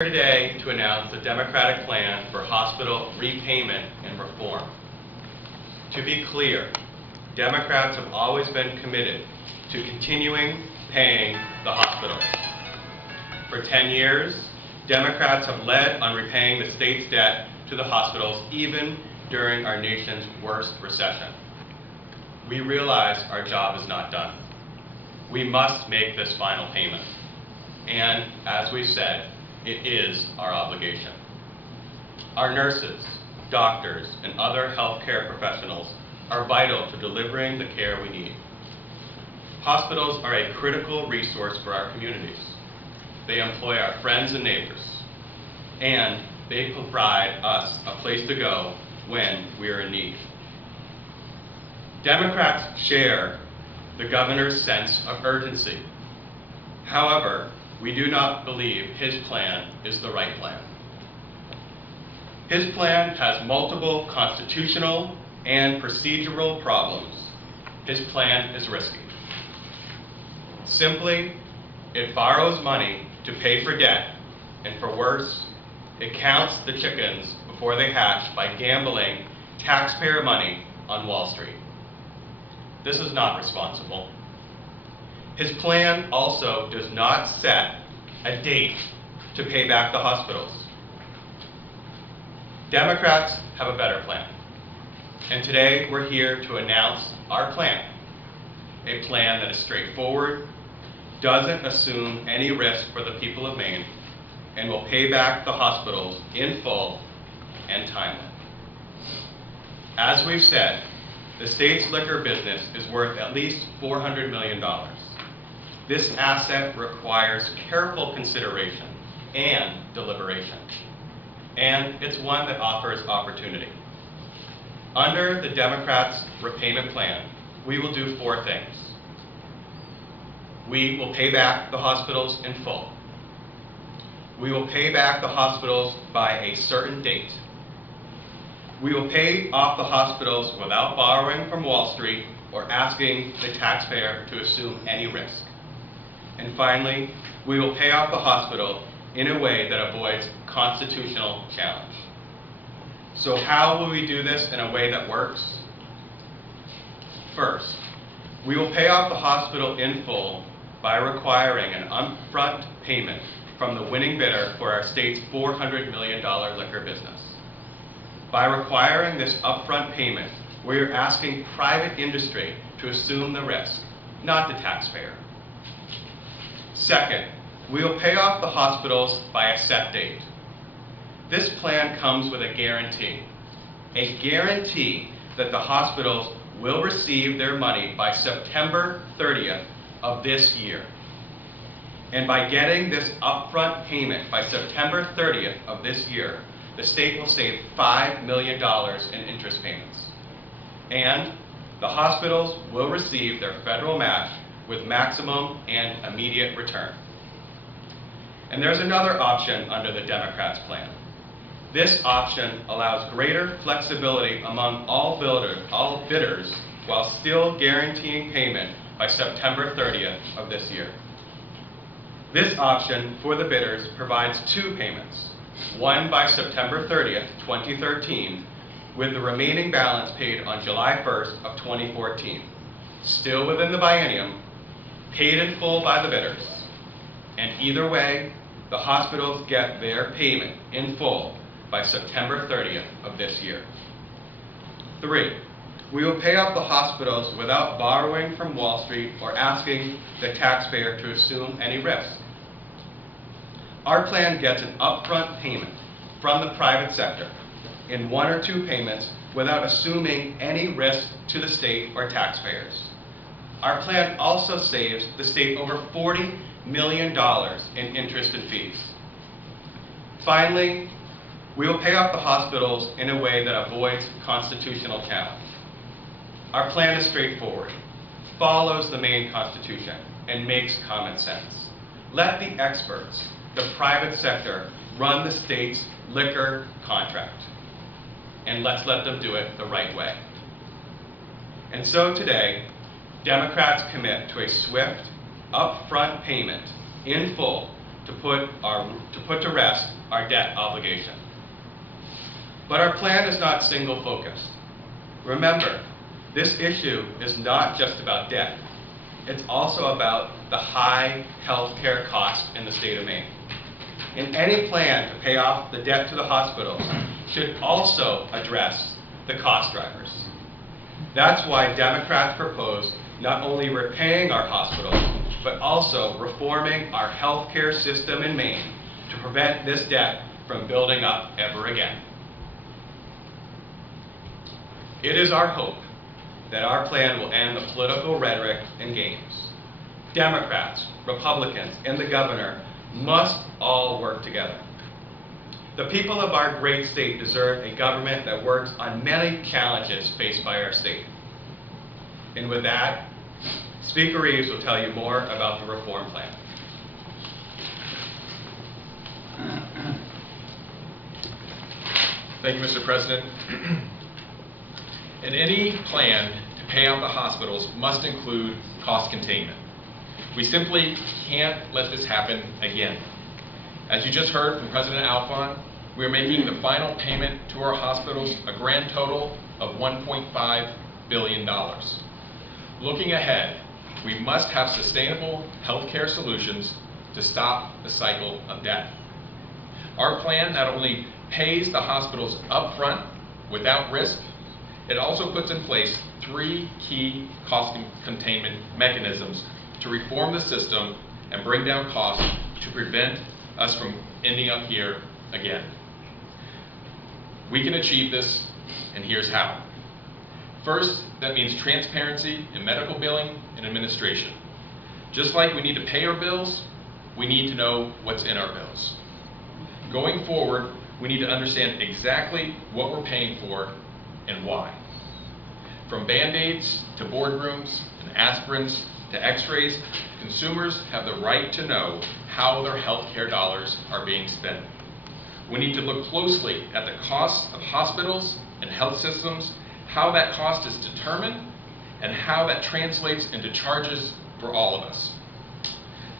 Here today to announce the Democratic plan for hospital repayment and reform. To be clear, Democrats have always been committed to continuing paying the hospitals. For 10 years, Democrats have led on repaying the state's debt to the hospitals even during our nation's worst recession. We realize our job is not done. We must make this final payment. And as we've said, it is our obligation. Our nurses, doctors, and other healthcare professionals are vital to delivering the care we need. Hospitals are a critical resource for our communities. They employ our friends and neighbors, and they provide us a place to go when we are in need. Democrats share the governor's sense of urgency. However, we do not believe his plan is the right plan. His plan has multiple constitutional and procedural problems. His plan is risky. Simply, it borrows money to pay for debt, and for worse, it counts the chickens before they hatch by gambling taxpayer money on Wall Street. This is not responsible. His plan also does not set a date to pay back the hospitals. Democrats have a better plan. And today we're here to announce our plan. A plan that is straightforward, doesn't assume any risk for the people of Maine, and will pay back the hospitals in full and timely. As we've said, the state's liquor business is worth at least $400 million. This asset requires careful consideration and deliberation, and it's one that offers opportunity. Under the Democrats' repayment plan, we will do four things. We will pay back the hospitals in full. We will pay back the hospitals by a certain date. We will pay off the hospitals without borrowing from Wall Street or asking the taxpayer to assume any risk. And finally, we will pay off the hospital in a way that avoids constitutional challenge. So how will we do this in a way that works? First, we will pay off the hospital in full by requiring an upfront payment from the winning bidder for our state's $400 million liquor business. By requiring this upfront payment, we are asking private industry to assume the risk, not the taxpayer. Second, we will pay off the hospitals by a set date. This plan comes with a guarantee that the hospitals will receive their money by September 30th of this year. And by getting this upfront payment by September 30th of this year, the state will save $5 million in interest payments. And the hospitals will receive their federal match with maximum and immediate return. And there's another option under the Democrats' plan. This option allows greater flexibility among all bidders while still guaranteeing payment by September 30th of this year. This option for the bidders provides two payments, one by September 30th, 2013, with the remaining balance paid on July 1st of 2014, still within the biennium, paid in full by the bidders. And either way, the hospitals get their payment in full by September 30th of this year. 3, we will pay off the hospitals without borrowing from Wall Street or asking the taxpayer to assume any risk. Our plan gets an upfront payment from the private sector in one or two payments without assuming any risk to the state or taxpayers. Our plan also saves the state over $40 million in interest and fees. Finally, we will pay off the hospitals in a way that avoids constitutional challenge. Our plan is straightforward, follows the Maine Constitution, and makes common sense. Let the experts, the private sector, run the state's liquor contract, and let's let them do it the right way. And so today, Democrats commit to a swift, upfront payment in full to put to rest our debt obligation. But our plan is not single-focused. Remember, this issue is not just about debt. It's also about the high health care cost in the state of Maine. And any plan to pay off the debt to the hospitals should also address the cost drivers. That's why Democrats propose not only repaying our hospitals, but also reforming our health care system in Maine to prevent this debt from building up ever again. It is our hope that our plan will end the political rhetoric and games. Democrats, Republicans, and the governor must all work together. The people of our great state deserve a government that works on many challenges faced by our state. And with that, Speaker Reeves will tell you more about the reform plan. Thank you, Mr. President. And any plan to pay out the hospitals must include cost containment. We simply can't let this happen again. As you just heard from President Alfond, we are making the final payment to our hospitals a grand total of $1.5 billion. Looking ahead, we must have sustainable healthcare solutions to stop the cycle of debt. Our plan not only pays the hospitals upfront without risk, it also puts in place 3 key cost containment mechanisms to reform the system and bring down costs to prevent us from ending up here again. We can achieve this, and here's how. First, that means transparency in medical billing and administration. Just like we need to pay our bills, we need to know what's in our bills. Going forward, we need to understand exactly what we're paying for and why. From Band-Aids to boardrooms and aspirins to x-rays, consumers have the right to know how their health care dollars are being spent. We need to look closely at the costs of hospitals and health systems, how that cost is determined, and how that translates into charges for all of us.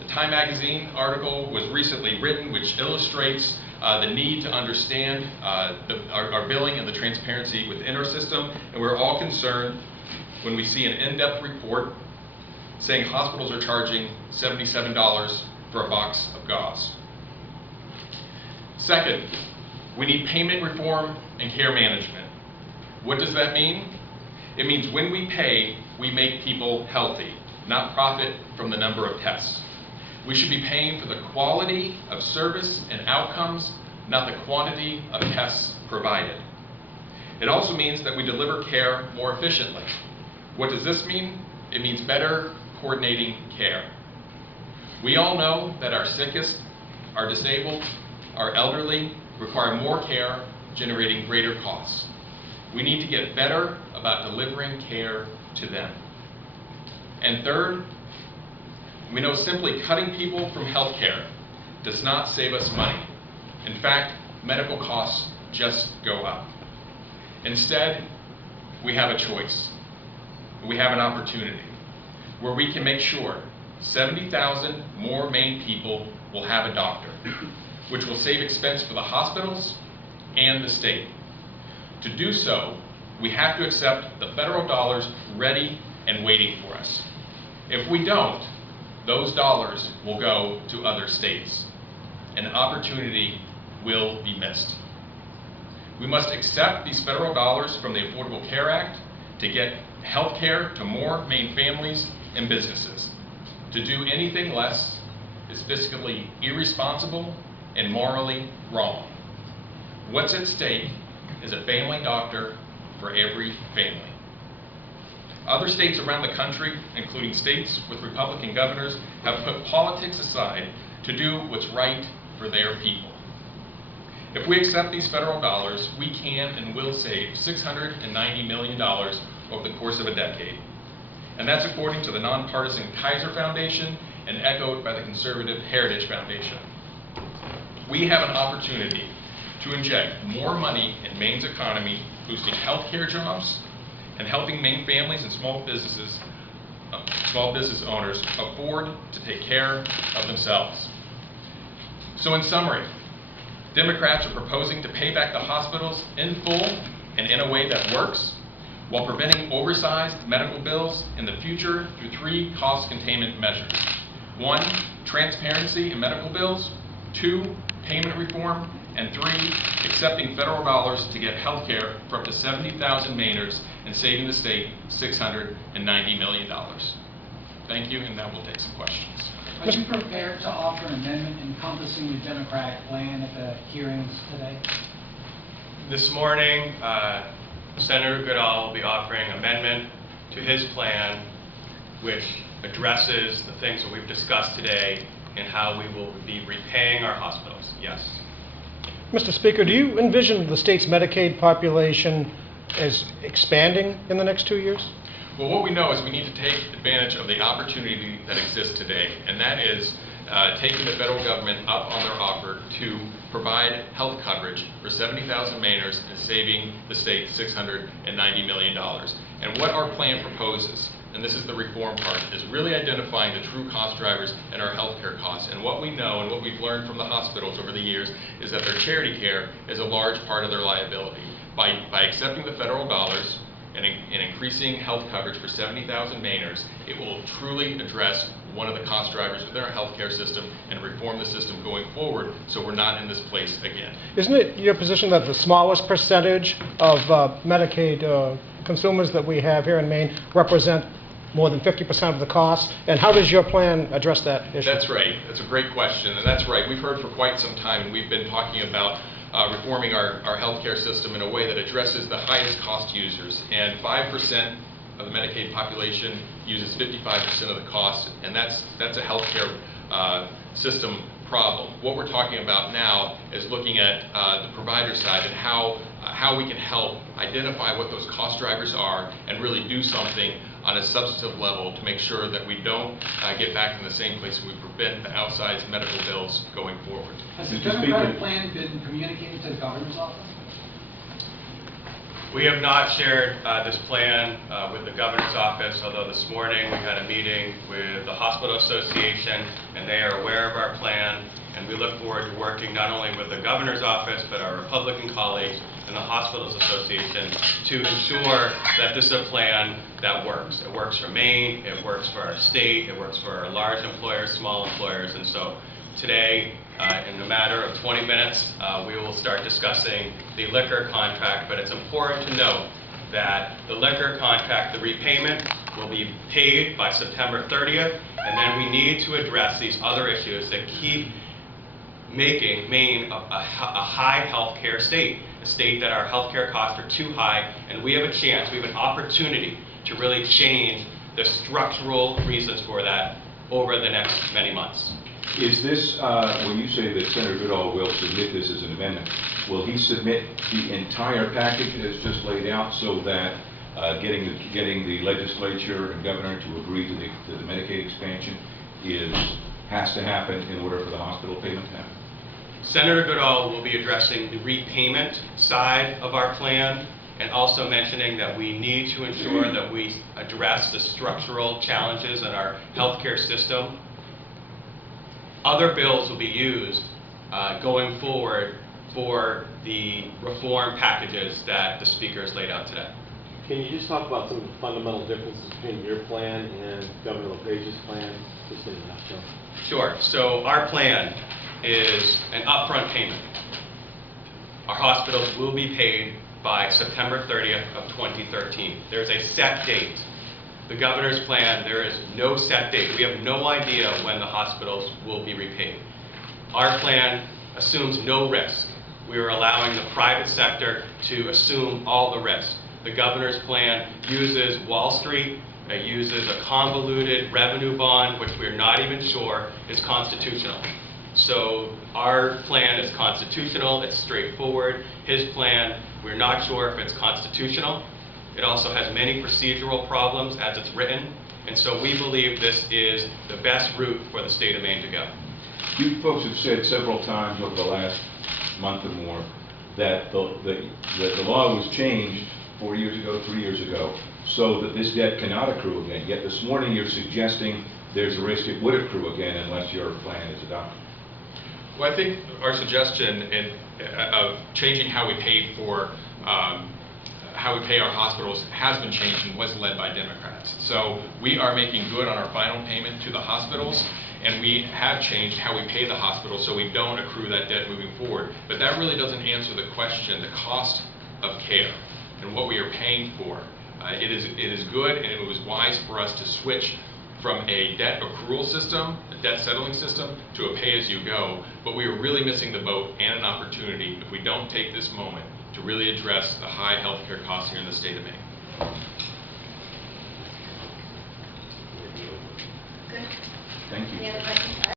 The Time magazine article was recently written which illustrates the need to understand our billing and the transparency within our system, and we're all concerned when we see an in-depth report saying hospitals are charging $77 for a box of gauze. Second, we need payment reform and care management. What does that mean? It means when we pay, we make people healthy, not profit from the number of tests. We should be paying for the quality of service and outcomes, not the quantity of tests provided. It also means that we deliver care more efficiently. What does this mean? It means better coordinating care. We all know that our sickest, our disabled, our elderly require more care, generating greater costs. We need to get better about delivering care to them. And third, we know simply cutting people from health care does not save us money. In fact, medical costs just go up. Instead, we have a choice. We have an opportunity where we can make sure 70,000 more Maine people will have a doctor, which will save expense for the hospitals and the state. To do so, we have to accept the federal dollars ready and waiting for us. If we don't, those dollars will go to other states. An opportunity will be missed. We must accept these federal dollars from the Affordable Care Act to get health care to more Maine families and businesses. To do anything less is fiscally irresponsible and morally wrong. What's at stake is a family doctor for every family. Other states around the country, including states with Republican governors, have put politics aside to do what's right for their people. If we accept these federal dollars, we can and will save $690 million over the course of a decade. And that's according to the nonpartisan Kaiser Foundation and echoed by the conservative Heritage Foundation. We have an opportunity to inject more money in Maine's economy, boosting healthcare jobs and helping Maine families and small business owners afford to take care of themselves. So in summary, Democrats are proposing to pay back the hospitals in full and in a way that works, while preventing oversized medical bills in the future through 3 cost containment measures. 1, transparency in medical bills. 2, payment reform. And 3, accepting federal dollars to get health care for up to 70,000 Mainers and saving the state $690 million. Thank you, and now we'll take some questions. Are you prepared to offer an amendment encompassing the Democratic plan at the hearings today? This morning, Senator Goodall will be offering amendment to his plan, which addresses the things that we've discussed today and how we will be repaying our hospitals. Yes. Mr. Speaker, do you envision the state's Medicaid population as expanding in the next 2 years? Well, what we know is we need to take advantage of the opportunity that exists today, and that is taking the federal government up on their offer to provide health coverage for 70,000 Mainers and saving the state $690 million. And what our plan proposes, and this is the reform part, is really identifying the true cost drivers in our healthcare costs. And what we know and what we've learned from the hospitals over the years is that their charity care is a large part of their liability. By accepting the federal dollars and increasing health coverage for 70,000 Mainers, it will truly address one of the cost drivers within our healthcare system and reform the system going forward so we're not in this place again. Isn't it your position that the smallest percentage of Medicaid consumers that we have here in Maine represent more than 50% of the cost? And how does your plan address that issue? That's right. That's a great question. And that's right. We've heard for quite some time, and we've been talking about reforming our healthcare system in a way that addresses the highest cost users. And 5% of the Medicaid population uses 55% of the cost, and that's a healthcare system problem. What we're talking about now is looking at the provider side and how we can help identify what those cost drivers are and really do something on a substantive level to make sure that we don't get back in the same place and we prevent the outsized medical bills going forward. Has the Democratic plan been communicated to the governor's office? We have not shared this plan with the governor's office, although this morning we had a meeting with the Hospital Association, and they are aware of our plan, and we look forward to working not only with the governor's office, but our Republican colleagues and the Hospitals Association to ensure that this is a plan that works. It works for Maine, it works for our state, it works for our large employers, small employers, and so today, in a matter of 20 minutes, we will start discussing the liquor contract, but it's important to note that the liquor contract, the repayment, will be paid by September 30th, and then we need to address these other issues that keep making Maine a high healthcare state, a state that our healthcare costs are too high, and we have a chance, we have an opportunity to really change the structural reasons for that over the next many months. Is this, when you say that Senator Goodall will submit this as an amendment, will he submit the entire package as just laid out so that getting the legislature and governor to agree to the Medicaid expansion has to happen in order for the hospital payment to happen? Senator Goodall will be addressing the repayment side of our plan and also mentioning that we need to ensure that we address the structural challenges in our healthcare system. Other bills will be used going forward for the reform packages that the speaker has laid out today. Can you just talk about some of the fundamental differences between your plan and Governor LePage's plan, just in a nutshell? Sure. So our plan is an upfront payment. Our hospitals will be paid by September 30th of 2013. There's a set date. The governor's plan, there is no set date. We have no idea when the hospitals will be repaid. Our plan assumes no risk. We are allowing the private sector to assume all the risk. The governor's plan uses Wall Street. It uses a convoluted revenue bond, which we're not even sure is constitutional. So our plan is constitutional. It's straightforward. His plan, we're not sure if it's constitutional. It also has many procedural problems as it's written, and so we believe this is the best route for the state of Maine to go. You folks have said several times over the last month or more that the law was changed 4 years ago, 3 years ago, so that this debt cannot accrue again. Yet this morning you're suggesting there's a risk it would accrue again unless your plan is adopted. Well, I think our suggestion of changing how we pay for, how we pay our hospitals has been changed and was led by Democrats. So we are making good on our final payment to the hospitals, and we have changed how we pay the hospitals so we don't accrue that debt moving forward. But that really doesn't answer the question, the cost of care and what we are paying for. It is good, and it was wise for us to switch from a debt accrual system, a debt settling system, to a pay-as-you-go, but we are really missing the boat and an opportunity if we don't take this moment to really address the high healthcare costs here in the state of Maine. Good. Thank you. Any other questions?